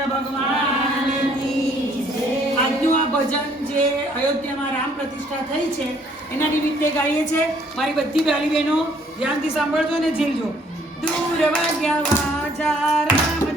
રામચંદ્ર ભગવાનની આજનું આ ભજન જે અયોધ્યામાં રામ પ્રતિષ્ઠા થઈ છે, એના નિમિત્તે ગાઈએ છે. મારી બધી ભાઈ બહેનો, ધ્યાનથી સાંભળજો અને ઝીલજો. દૂર વાગ્યા વાજા રામ